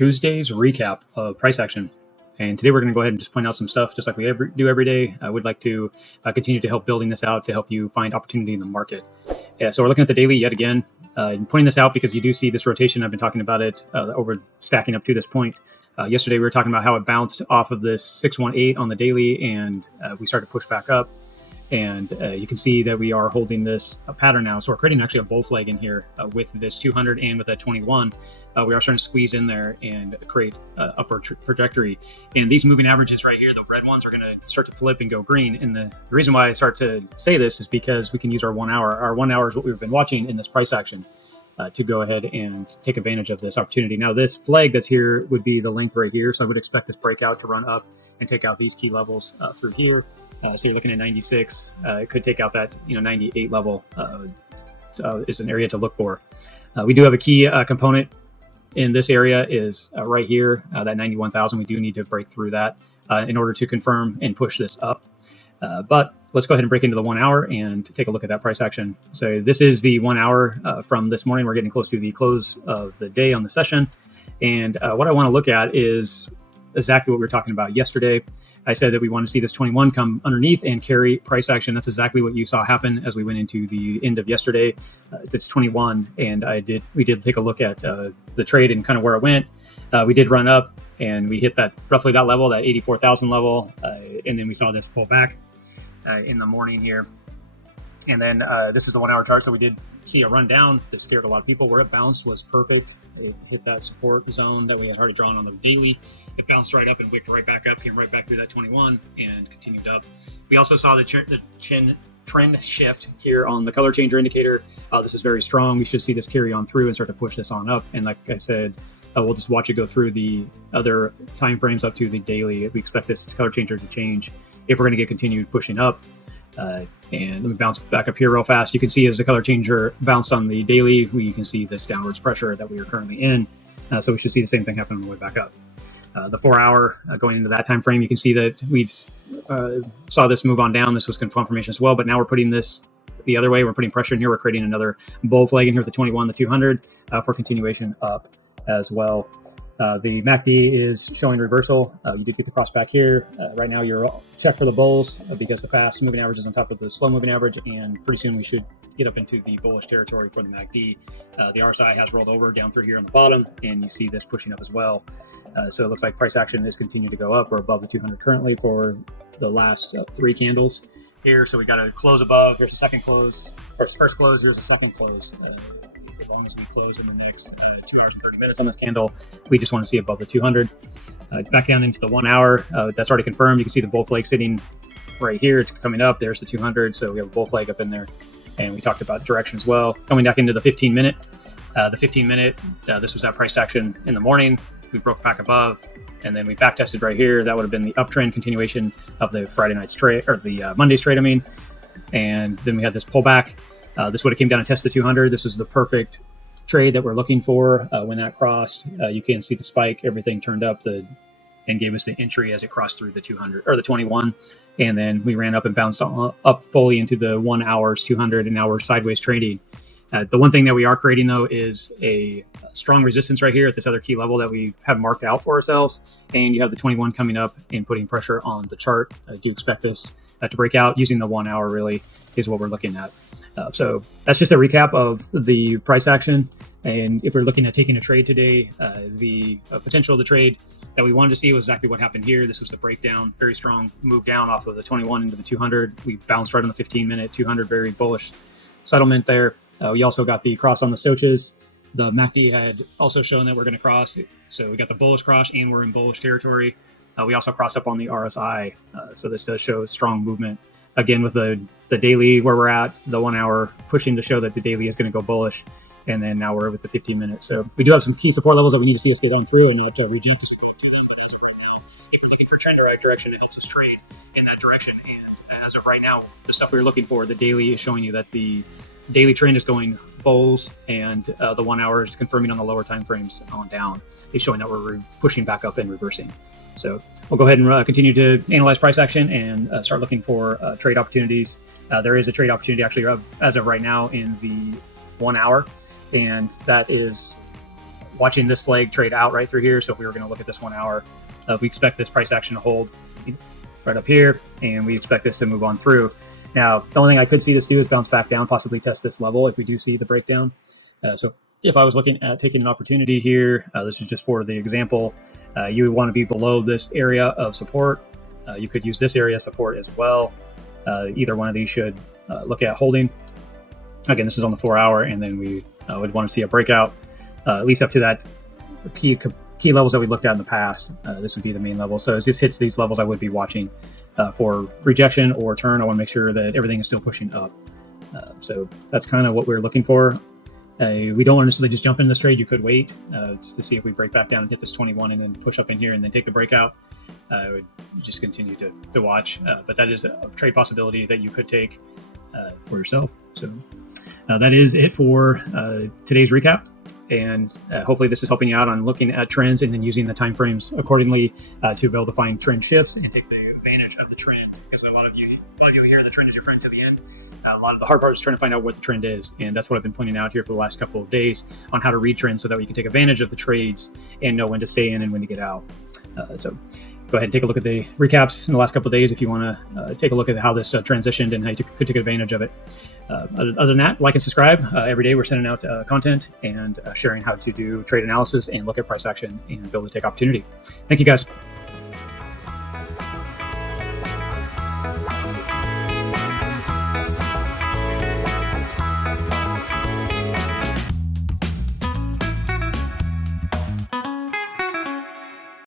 Tuesday's recap of price action. And today we're going to go ahead and just point out some stuff just like we do every day. I would like to continue to help building this out to help you find opportunity in the market. So we're looking at the daily yet again. I'm pointing this out because you do see this rotation. I've been talking about it over stacking up to this point. Yesterday we were talking about how it bounced off of this 618 on the daily, and we started to push back up. And you can see that we are holding this pattern now. So we're creating actually a bull flag in here with this 200 and with that 21. We are starting to squeeze in there and create upward trajectory. And these moving averages right here, the red ones, are going to start to flip and go green. And the reason why I start to say this is because we can use our 1 hour. Our 1 hour is what we've been watching in this price action to go ahead and take advantage of this opportunity. Now, this flag that's here would be the length right here. So I would expect this breakout to run up and take out these key levels through here. So you're looking at 96. It could take out that 98 level. So is an area to look for. We do have a key component in this area is right here, that 91,000. We do need to break through that in order to confirm and push this up. But let's go ahead and break into the 1 hour and take a look at that price action. So this is the 1 hour from this morning. We're getting close to the close of the day on the session. And what I want to look at is exactly what we were talking about yesterday. I said that we want to see this 21 come underneath and carry price action. That's exactly what you saw happen as we went into the end of yesterday. It's 21, and we did take a look at the trade and kind of where it went. We did run up, and we hit that roughly that level, that 84,000 level, and then we saw this pull back in the morning here. And then this is the 1 hour chart, so we did see a run down that scared a lot of people. Where it bounced was perfect. It hit that support zone that we had already drawn on the daily. It bounced right up and wicked right back up, came right back through that 21 and continued up. We also saw the trend shift here on the color changer indicator. This is very strong. We should see this carry on through and start to push this on up. And like I said, we'll just watch it go through the other time frames up to the daily. We expect this color changer to change if we're going to get continued pushing up. And let me bounce back up here real fast. You can see as the color changer bounced on the daily, you can see this downwards pressure that we are currently in. So we should see the same thing happen on the way back up. The 4 hour going into that time frame, you can see that we saw this move on down. This was confirmation as well, but now we're putting this the other way. We're putting pressure in here. We're creating another bull flag in here with the 21, the 200 for continuation up as well. The MACD is showing reversal. You did get the cross back here. Right now, you're check for the bulls because the fast moving average is on top of the slow moving average, and pretty soon we should get up into the bullish territory for the MACD. The RSI has rolled over down through here on the bottom, and you see this pushing up as well. So it looks like price action is continuing to go up. We're above the 200 currently for the last 3 candles here. So we got to close above. Here's the second close. First close. Here's the second close. As long as we close in the next 2 hours and 30 minutes on this candle, we just want to see above the 200. Back down into the 1 hour, that's already confirmed. You can see the bull flag sitting right here. It's coming up. There's the 200. So we have a bull flag up in there. And we talked about direction as well. Coming back into the 15 minute. The 15 minute, this was that price action in the morning. We broke back above, and then we back tested right here. That would have been the uptrend continuation of the Friday night's trade, or the Monday's trade, And then we had this pullback. This would have came down and tested the 200. This is the perfect trade that we're looking for. When that crossed, you can see the spike. Everything turned up and gave us the entry as it crossed through the 200 or the 21. And then we ran up and bounced up fully into the 1 hour's 200, and now we're sideways trading. The one thing that we are creating, though, is a strong resistance right here at this other key level that we have marked out for ourselves. And you have the 21 coming up and putting pressure on the chart. I do expect this to break out. Using the 1 hour really is what we're looking at. So that's just a recap of the price action. And if we're looking at taking a trade today, the potential of the trade that we wanted to see was exactly what happened here. This was the breakdown, very strong move down off of the 21 into the 200. We bounced right on the 15 minute, 200, very bullish settlement there. We also got the cross on the stochas. The MACD had also shown that we're going to cross. So we got the bullish cross and we're in bullish territory. We also crossed up on the RSI. So this does show strong movement. Again, with the daily where we're at, the 1 hour pushing to show that the daily is going to go bullish. And then now we're with the 15 minutes. So we do have some key support levels that we need to see us get down through and not reject us to them. But as of right now, if we're looking for trend direction, it helps us trade in that direction. And as of right now, the stuff we were looking for, the daily is showing you that the daily trend is going bulls, and the 1 hour is confirming on the lower time frames on down. It's showing that we're pushing back up and reversing. So we'll go ahead and continue to analyze price action and start looking for trade opportunities. There is a trade opportunity actually as of right now in the 1 hour, and that is watching this flag trade out right through here. So if we were going to look at this 1 hour, we expect this price action to hold right up here, and we expect this to move on through. Now, the only thing I could see this do is bounce back down, possibly test this level if we do see the breakdown. So if I was looking at taking an opportunity here, this is just for the example, you would want to be below this area of support. You could use this area of support as well. Either one of these should look at holding. Again, this is on the 4 hour, and then we would want to see a breakout, at least up to that key levels that we looked at in the past. This would be the main level. So as this hits these levels, I would be watching for rejection or turn. I want to make sure that everything is still pushing up. So that's kind of what we're looking for. We don't want to necessarily just jump in this trade. You could wait just to see if we break back down and hit this 21 and then push up in here and then take the breakout. I would just continue to watch. But that is a trade possibility that you could take for yourself. So that is it for today's recap. And hopefully this is helping you out on looking at trends and then using the time frames accordingly to be able to find trend shifts and take the advantage of the trend. Because a lot of you hear the trend is your friend to the end. A lot of the hard part is trying to find out what the trend is. And that's what I've been pointing out here for the last couple of days on how to read trends so that we can take advantage of the trades and know when to stay in and when to get out. So go ahead and take a look at the recaps in the last couple of days if you want to take a look at how this transitioned and how you could take advantage of it. Other than that, like and subscribe. Every day we're sending out content and sharing how to do trade analysis and look at price action and be able to take opportunity. Thank you, guys.